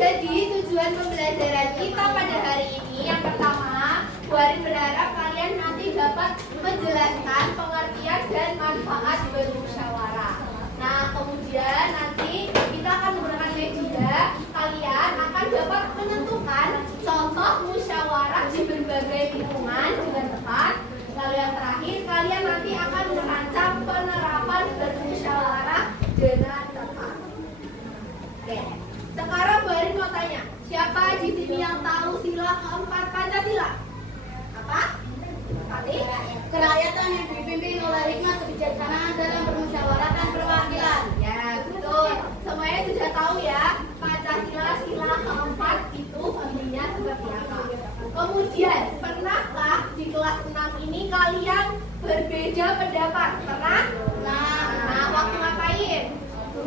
Jadi tujuan pembelajaran kita pada hari ini yang pertama, Bu Arin berharap kalian nanti dapat menjelaskan pengertian dan manfaat bermusyawarah. Nah, kemudian nanti kita akan menggunakan media, kalian akan dapat menentukan contoh musyawarah di berbagai lingkungan dengan tepat. Lalu yang terakhir, kalian nanti akan merancang penerapan bermusyawarah dengan tepat. Oke. Sekarang Bu Arin mau tanya, siapa di sini yang tahu sila keempat Pancasila? Apa? Fatih? Kerakyatan yang dipimpin oleh hikmat kebijaksanaan dalam permusyawaratan dan perwakilan. Ya, betul. Semuanya sudah tahu ya, Pancasila sila keempat itu bunyinya seperti apa. Kemudian, pernahkah di kelas 6 ini kalian berbeda pendapat? Pernah? Nah, waktu ngapain?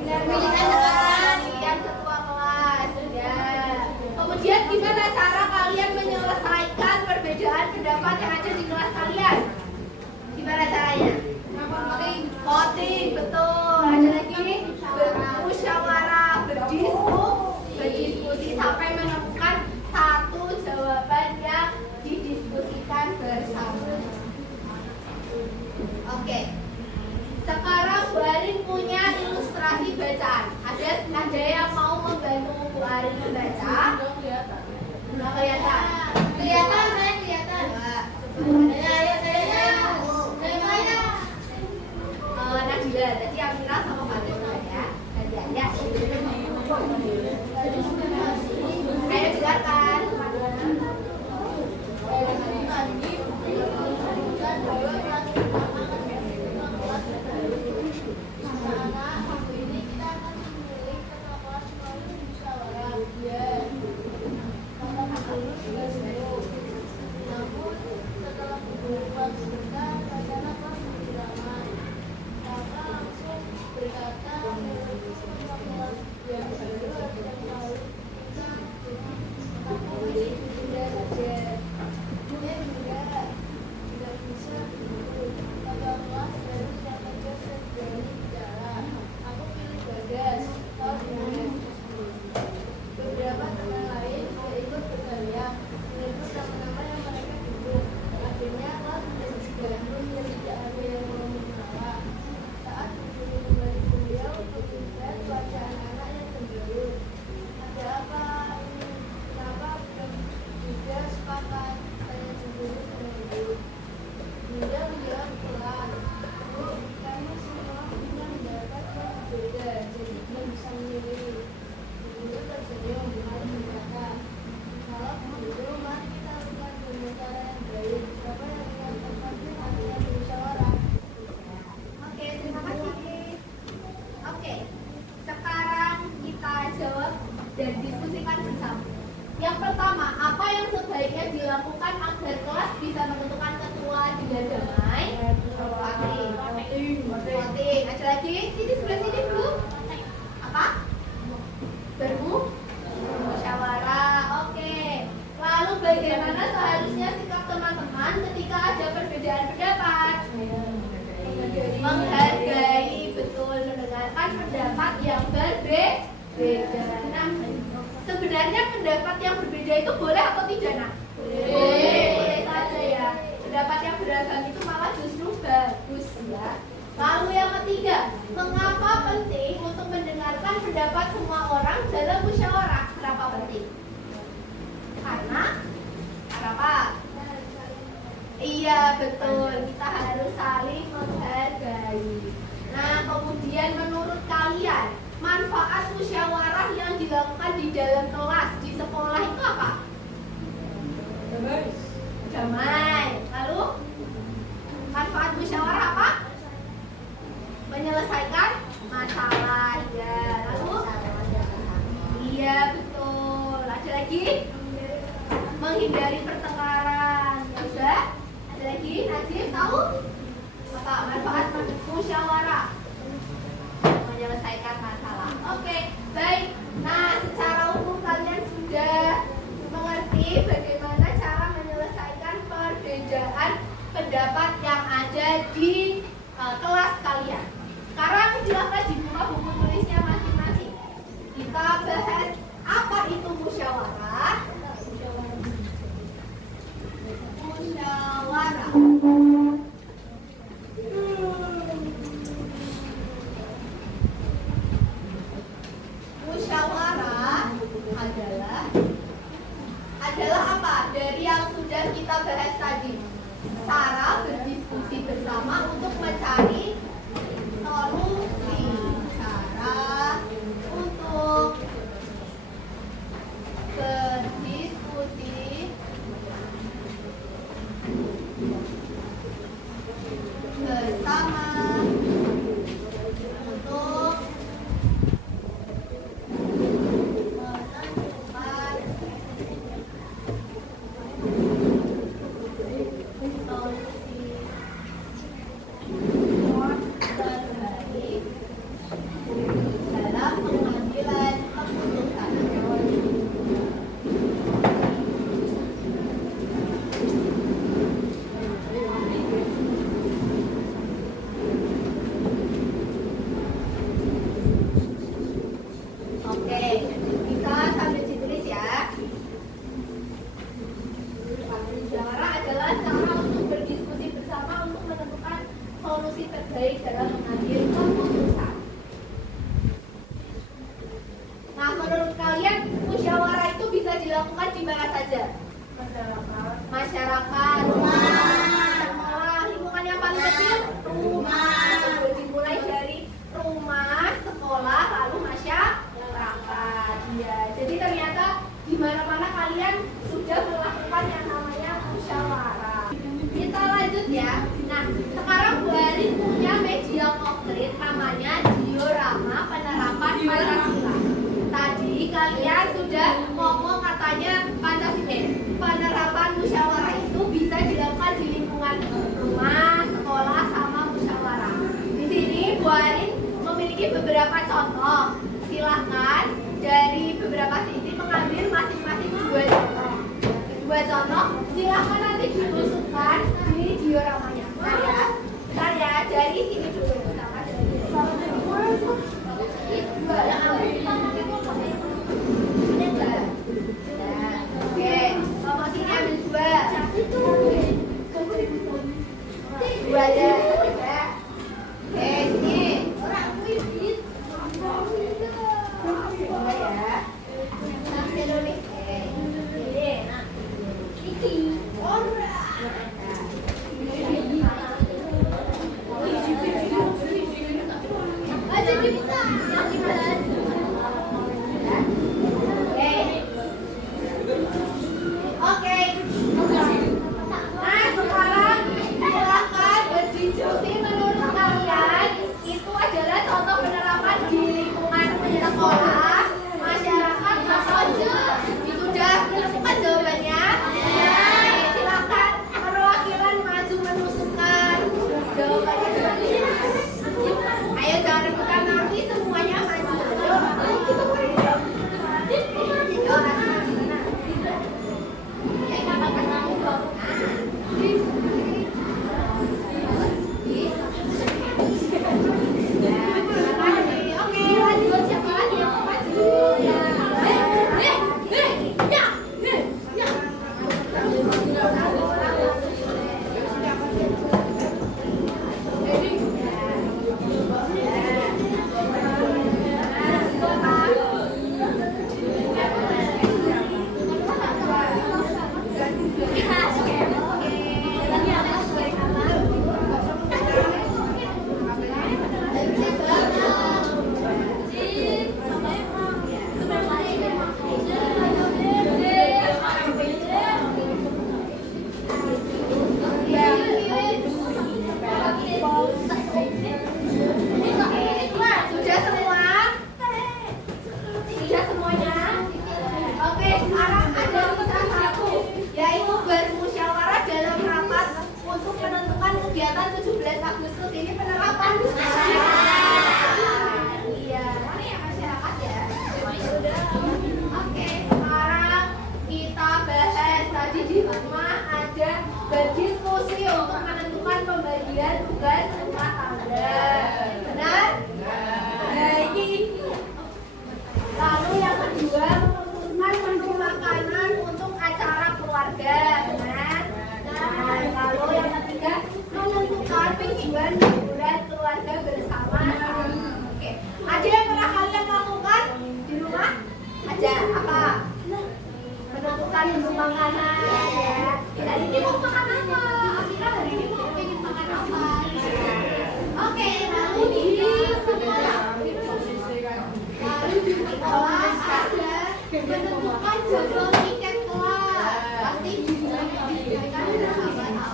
Pemilihan ketua kelas. Ya. Kemudian gimana cara kalian menyelesaikan perbedaan pendapat yang ada di kelas kalian? Gimana caranya? Voting, betul. Ada lagi bermusyawarah, berdiskusi sampai menemukan satu jawaban yang didiskusikan bersama. Oke. Sekarang Bu Arin punya ilustrasi bacaan. Ada yang mau membantu Bu Arin membaca? Nggak kelihatan? Kelihatan, saya kelihatan. Najila, tadi Amira sama Fatima ya. Ya. Ayo jelaskan. Dan diskusikan bersama. Yang pertama, apa yang sebaiknya dilakukan agar kelas bisa menentukan ketua dengan damai? Voting. Ada lagi? Sini sebelah sini dulu. Apa? Bermusyawarah. Oke. Lalu bagaimana seharusnya sikap teman-teman ketika ada perbedaan pendapat? Menghargai, betul, mendengarkan pendapat yang berbeda. Nah, sebenarnya pendapat yang berbeda itu boleh atau tidak, Nak? Boleh saja ya. Pendapat yang beragam itu malah justru bagus ya. Lalu yang ketiga, mengapa penting untuk mendengarkan pendapat semua orang dalam musyawarah? Kenapa penting? Karena apa? Iya, betul. Kita harus saling menghargai. Nah, kemudian menurut kalian, manfaat musyawarah yang dilakukan di dalam kelas, di sekolah itu apa? Damai. Lalu manfaat musyawarah apa? Menyelesaikan masalah. Ya. Lalu iya, betul. Ada lagi? Menghindari pertengkaran. Ya sudah? Ada lagi? Najib tahu? Apa manfaat musyawarah? Menyelesaikan masalah. Oke, baik. Nah, secara umum kalian sudah mengerti bagaimana cara menyelesaikan perbedaan pendapat yang ada di kelas kalian. Sekarang silakan dibuka buku tulisnya masing-masing. Kita bahas apa itu cara berdiskusi bersama untuk mencari solusi. Cara untuk berdiskusi bersama untuk menentukan solusi terbaik dalam pengambilan keputusan. Oke, bisa sambil ditulis ya. Musyawarah adalah cara untuk berdiskusi bersama untuk menentukan solusi terbaik dalam mengambil keputusan. Nah, menurut kalian musyawarah itu bisa dilakukan di mana saja? Masyarakat, rumah, sekolah, lingkungan yang paling kecil, rumah. Dimulai dari rumah, sekolah, lalu masyarakat. Ya, jadi ternyata di mana-mana kalian sudah melakukan yang namanya musyawarah. Kita lanjut ya. Nah, sekarang Bu Arin punya media konkret namanya diorama penerapan Pancasila. Tadi kalian sudah ngomong katanya Pancasila. Penerapan musyawarah itu bisa dilakukan di lingkungan rumah, sekolah, sama musyawarah. Di sini Bu Arin memiliki beberapa contoh. Silahkan dari beberapa sisi mengambil masing-masing dua contoh. Dua contoh silahkan nanti dimasukkan di dioramanya. Bentar ya, dari sini dulu. Oke, kelompok sini ambil dua. Dua aja. Oke, sini. Dua ya. Nanti dulu nih. Ini. Iki. Oke. Nah, sekarang silakan berdiskusi menurut kalian itu adalah contoh penerapan di lingkungan sekolah, masyarakat, saja. Sudah menemukan jawabannya? Ya. Silakan perwakilan maju menusukkan jawabannya. Ayo jangan rebutan nanti semuanya maju. Oke, lanjut. Siapa lagi yang mau maju? Sudah semua? Sudah semuanya? Oke, sekarang ada sisa satu, yaitu bermusyawarah dalam rapat untuk menentukan kegiatan 17 Agustus ini penerapan. Iya, mana ya masyarakat ya? Oke, sekarang kita bahas tadi di rumah ada berdiskusi untuk menentukan pembagian tugas rumah tangga. Benar? Lalu yang kedua memutuskan menu makanan untuk acara keluarga, benar? Nah, lalu yang ketiga menentukan tujuan liburan keluarga bersama. Oke, ada yang pernah kalian lakukan di rumah? Ada apa? Menentukan menu makanan ya. Dan ini mau makan apa? Kita Oke, lalu di sekolah. Lalu di sekolah ada menentukan jadwal tiket kelas. Pasti disediakan bersama-sama.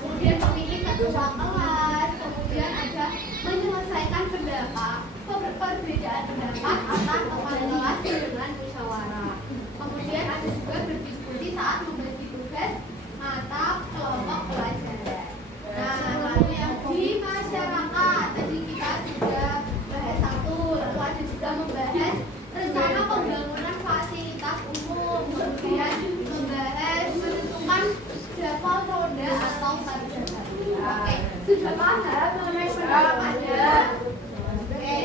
Kemudian memilih ketua kelas. Kemudian ada menyelesaikan perbedaan pendapat antar kepala kelas dengan musyawarah. Kemudian ada juga berdiskusi saat membagi tugas mata kelompok pelajaran. Nah, lalu yang di masyarakat tadi kita sudah bahas satu, lalu ada juga membahas rencana pembangunan fasilitas umum, kemudian membahas menentukan jadwal roda atau sarjana. Oke, sudah paham mengenai pendapatnya? Oke,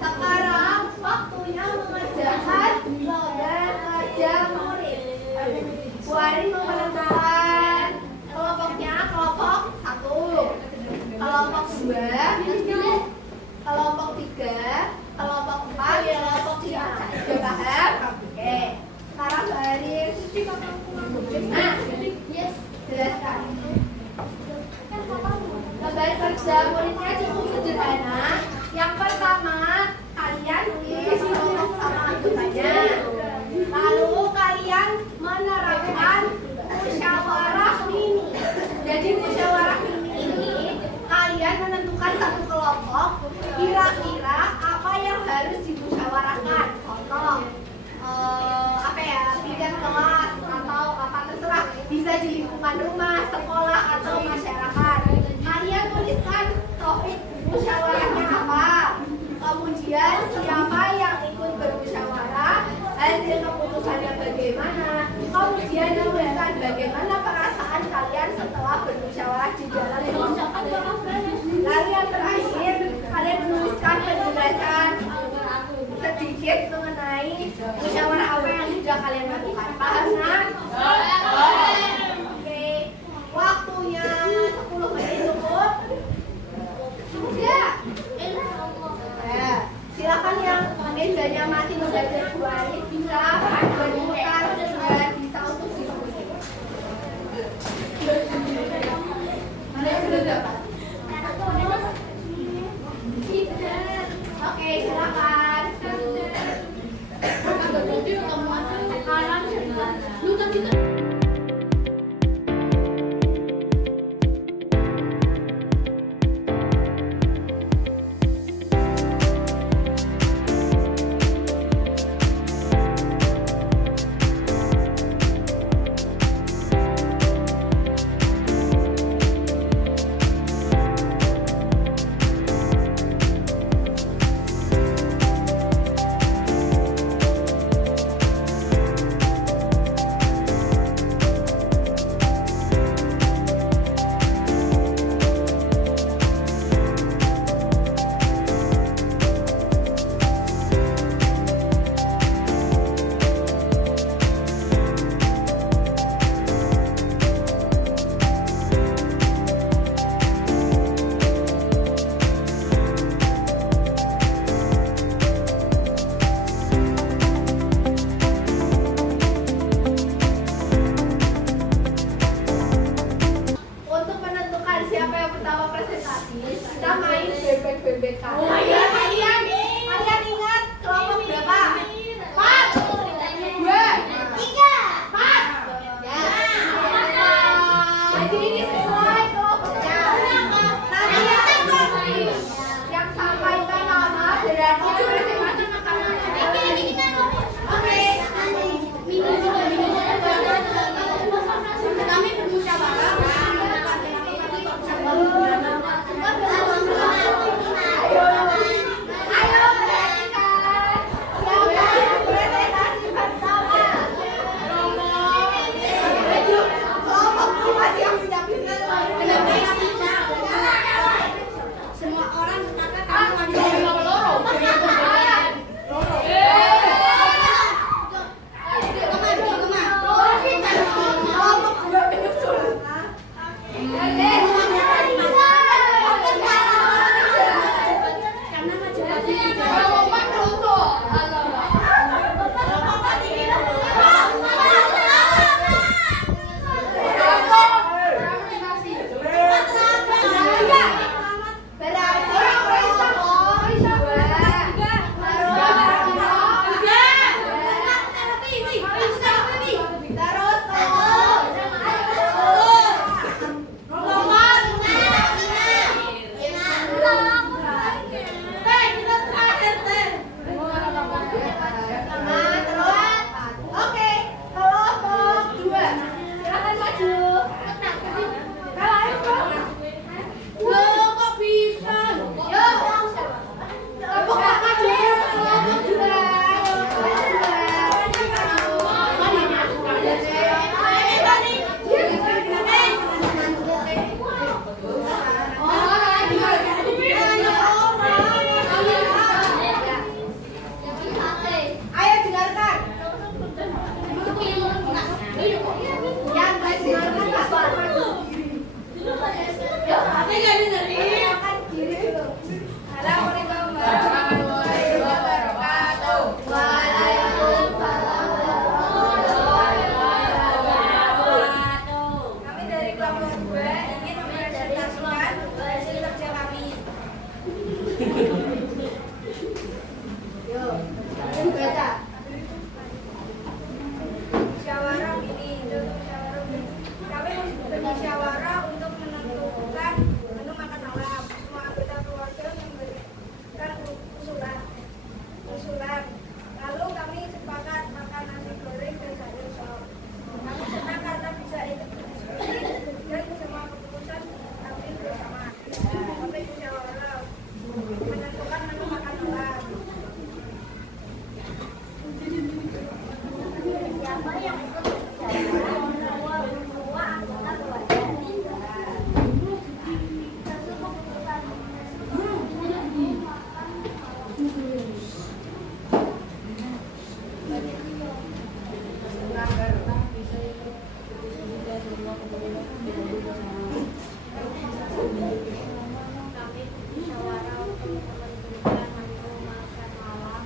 sekarang waktunya mengerjakan roda kerja murid. Bu Ari menentukan kelompoknya kelompok 1, kelompok 2, kelompok 3, kelompok 4, kelompok 5. Sudah paham? Oke. Sekarang Bu Ari. Nah, yes, jelaskan. Lembar kerja muridnya cukup sederhana. Yang pertama, kalian tulis kelompok sama anggotanya. Lalu kalian menerapkan musyawarah mini. Jadi musyawarah mini ini kalian menentukan satu kelompok, kira-kira apa yang harus dimusyawarahkan. Contoh, pilihan kelas atau apa terserah, bisa di lingkungan rumah, sekolah atau masyarakat. Kalian tuliskan topik musyawarahnya apa, kemudian siapa yang ikut bermusyawarah, hasil keputusannya bagaimana, kemudian tuliskan bagaimana perasaan kalian setelah bermusyawarah di dalam kelompok. Lalu yang terakhir, kalian menuliskan penjelasan sedikit mengenai musyawarah apa yang sudah kalian lakukan. Paham kan? Oke, waktunya 10 menit cukup. Sudah. Ya, silakan yang mejanya masih membaca Bu Ari bisa berputar dan bisa untuk diskusi. Mana yang belum dapat? Oke, silakan. tambah yang ikut berjalan 22 anggota perwakilan. Tersebut keputusan kami musyawarah untuk menentukan menu makan malam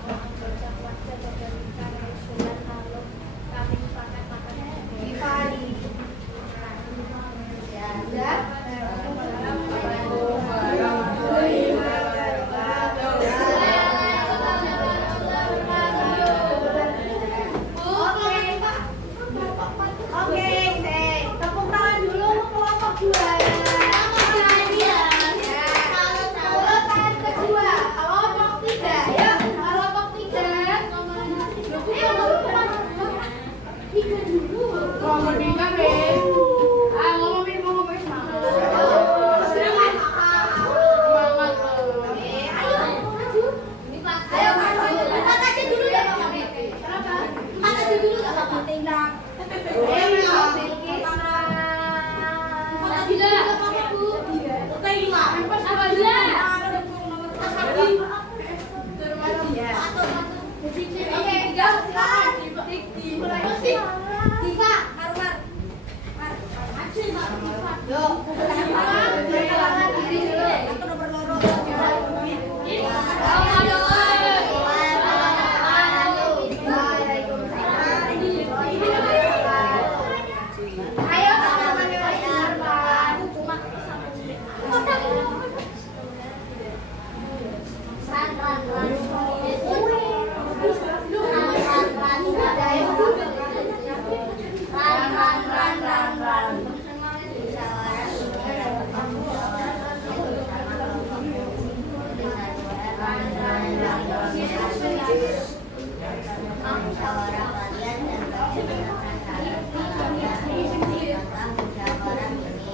anggota keluarga berdasarkan usulan lalu kami sepakat makan Gimana? Ya. Oke, tepuk tangan dulu kelompok 2 ya. Urutan kedua, kelompok 3. Ya, kelompok 3. Tiga dulu. Kelompok 3, Beb. Ngomong sama. Semangat. Ayo, maju. Ayo, maju. Empat aja dulu ya, Mama. Kenapa? Empat aja dulu enggak apa-apa. Tinggal. Ayo musyawarah kalian dan berdasarkan syariat kalian tentang musyawarah ini kami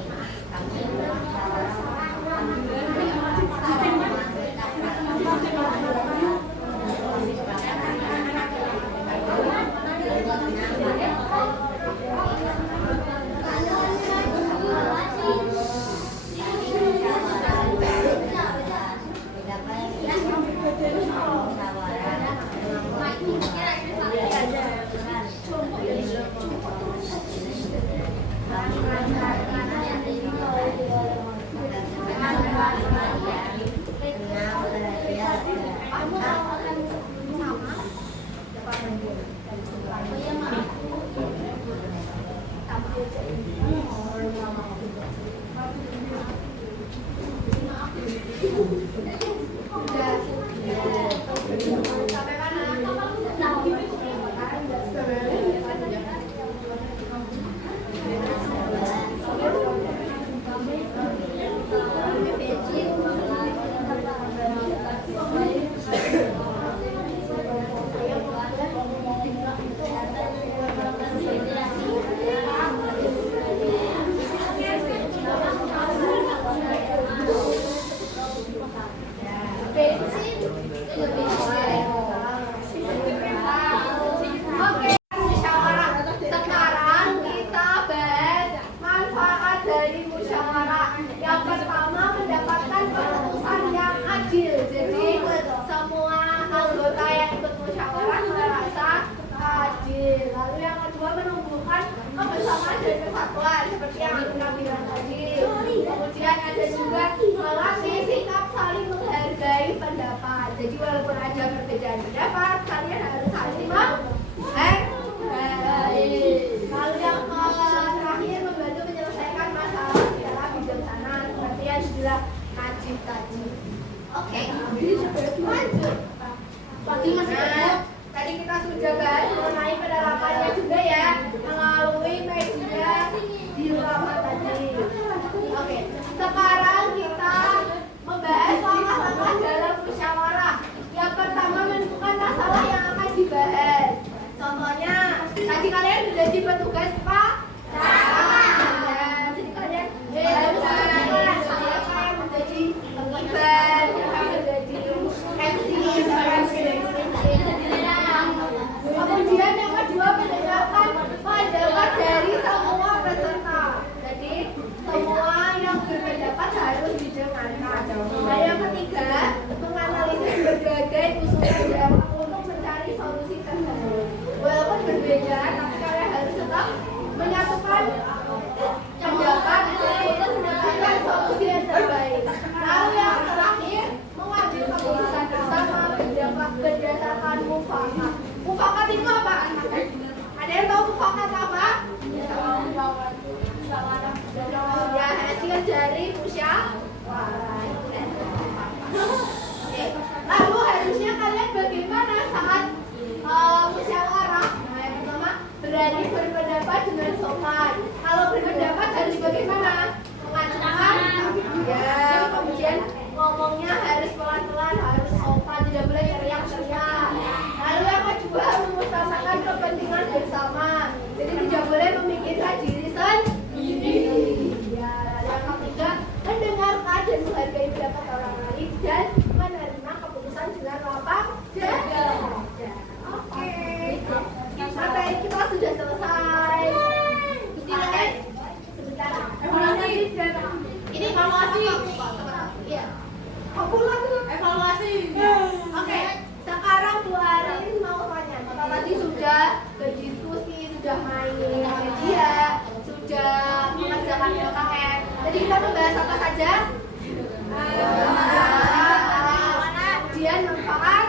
Oke, musyawarah. Sekarang kita bahas manfaat dari musyawarah. Yang pertama, mendapatkan keputusan yang adil. Jadi semua anggota yang ikut musyawarah merasa adil. Lalu yang kedua, menumbuhkan kebersamaan dan kesatuan seperti yang kita bilang tadi. Kemudian ada juga melatih sikap saling menghargai pendapat. Jadi walaupun ada perbedaan pendapat, kalian harus saling menghargai. Lalu yang terakhir, membantu menyelesaikan masalah secara bijaksana seperti yang sudah Najib tadi. Oke, lanjut. Tadi kita sudah bahas mengenai penerapannya juga ya, melalui media di lama tadi. Oke, sekarang kita membahas langkah-langkah dalam musyawarah. Yang pertama, menentukan masalah yang akan dibahas. Contohnya, tadi kalian sudah petugas Pak. Jadi kalian harus menentukan siapa yang menjadi pengibar, siapa yang menjadi MC, siapa yang menjadi. Kemudian yang kedua, saja untuk mencari solusi terbaik. Walaupun berbeda, tapi kalian harus tetap menyatukan pendapat untuk mendapatkan solusi yang terbaik. Lalu yang terakhir, mengambil keputusan bersama berdasarkan mufakat. Mufakat itu apa? Ada yang tahu mufakat apa? Ya, hasil dari musyawarah. Lalu harusnya kalian bagaimana saat musyawarah? Nah, yang pertama, berani berpendapat dengan sopan. Kalau berpendapat harus bagaimana? Mengajukan, ya, kemudian ngomongnya harus pelan-pelan, harus sopan, tidak boleh teriak-teriak. Lalu yang kedua, mengutamakan kepentingan bersama. Jadi tidak boleh memikirkan diri sendiri. Ya, lalu yang ketiga, mendengarkan dan menghargai pendapat orang lain dan menerima keputusan dengan lapang dada. Oke, materi kita sudah selesai. Sebentar. Ini evaluasi. Iya. Evaluasi. Oke, sekarang Bu Arin mau tanya. Kita tadi sudah berdiskusi, sudah main media, sudah mengerjakan KKN. Jadi kita membahas apa saja? Ujian manfaat.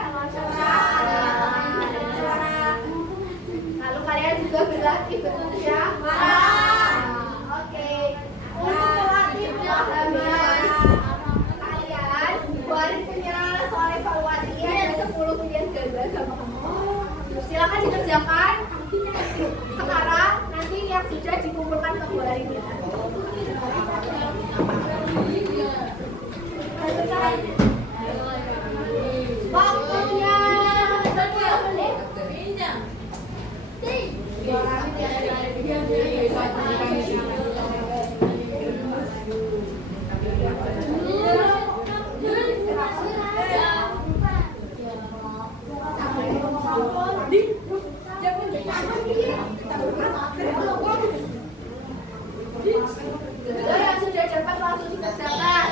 Lalu kalian juga berlatih bermusyawarah. Oke. Untuk melatih pemahaman kalian, Bu Arin punya soal evaluasinya ada 10 pilihan gambar gampang. Silakan dikerjakan sekarang. Nanti yang sudah dikumpulkan ke Bu Arin ya. Waktunya 10 menit. Yang sudah dapat langsung dikerjakan.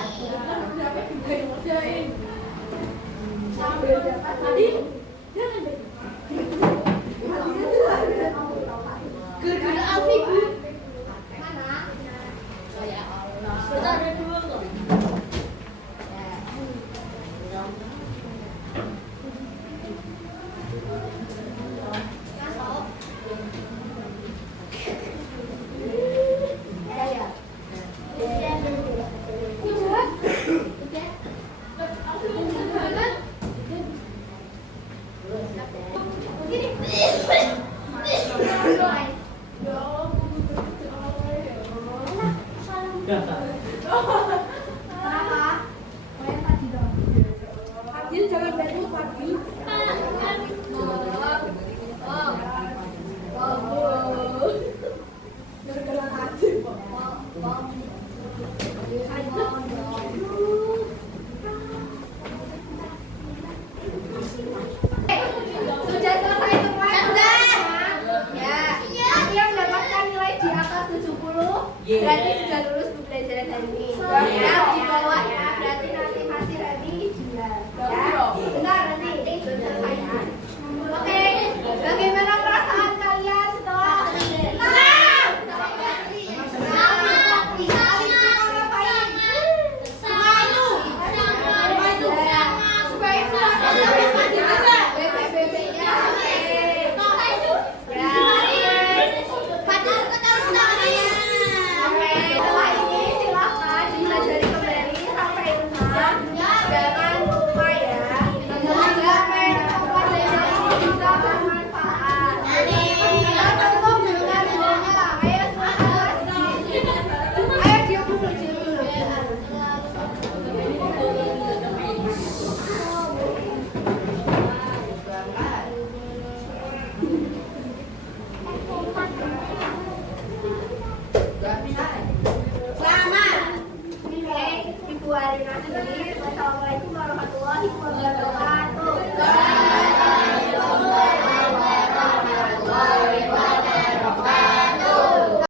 Yang belum dapat tadi jangan deh. Gara-gara Alfi, Bu. Mana? Ya Allah. Sudah ada 2 loh. Sudah selesai semua? Sudah. Ya. Yang mendapatkan nilai di atas 70 berarti sudah lulus.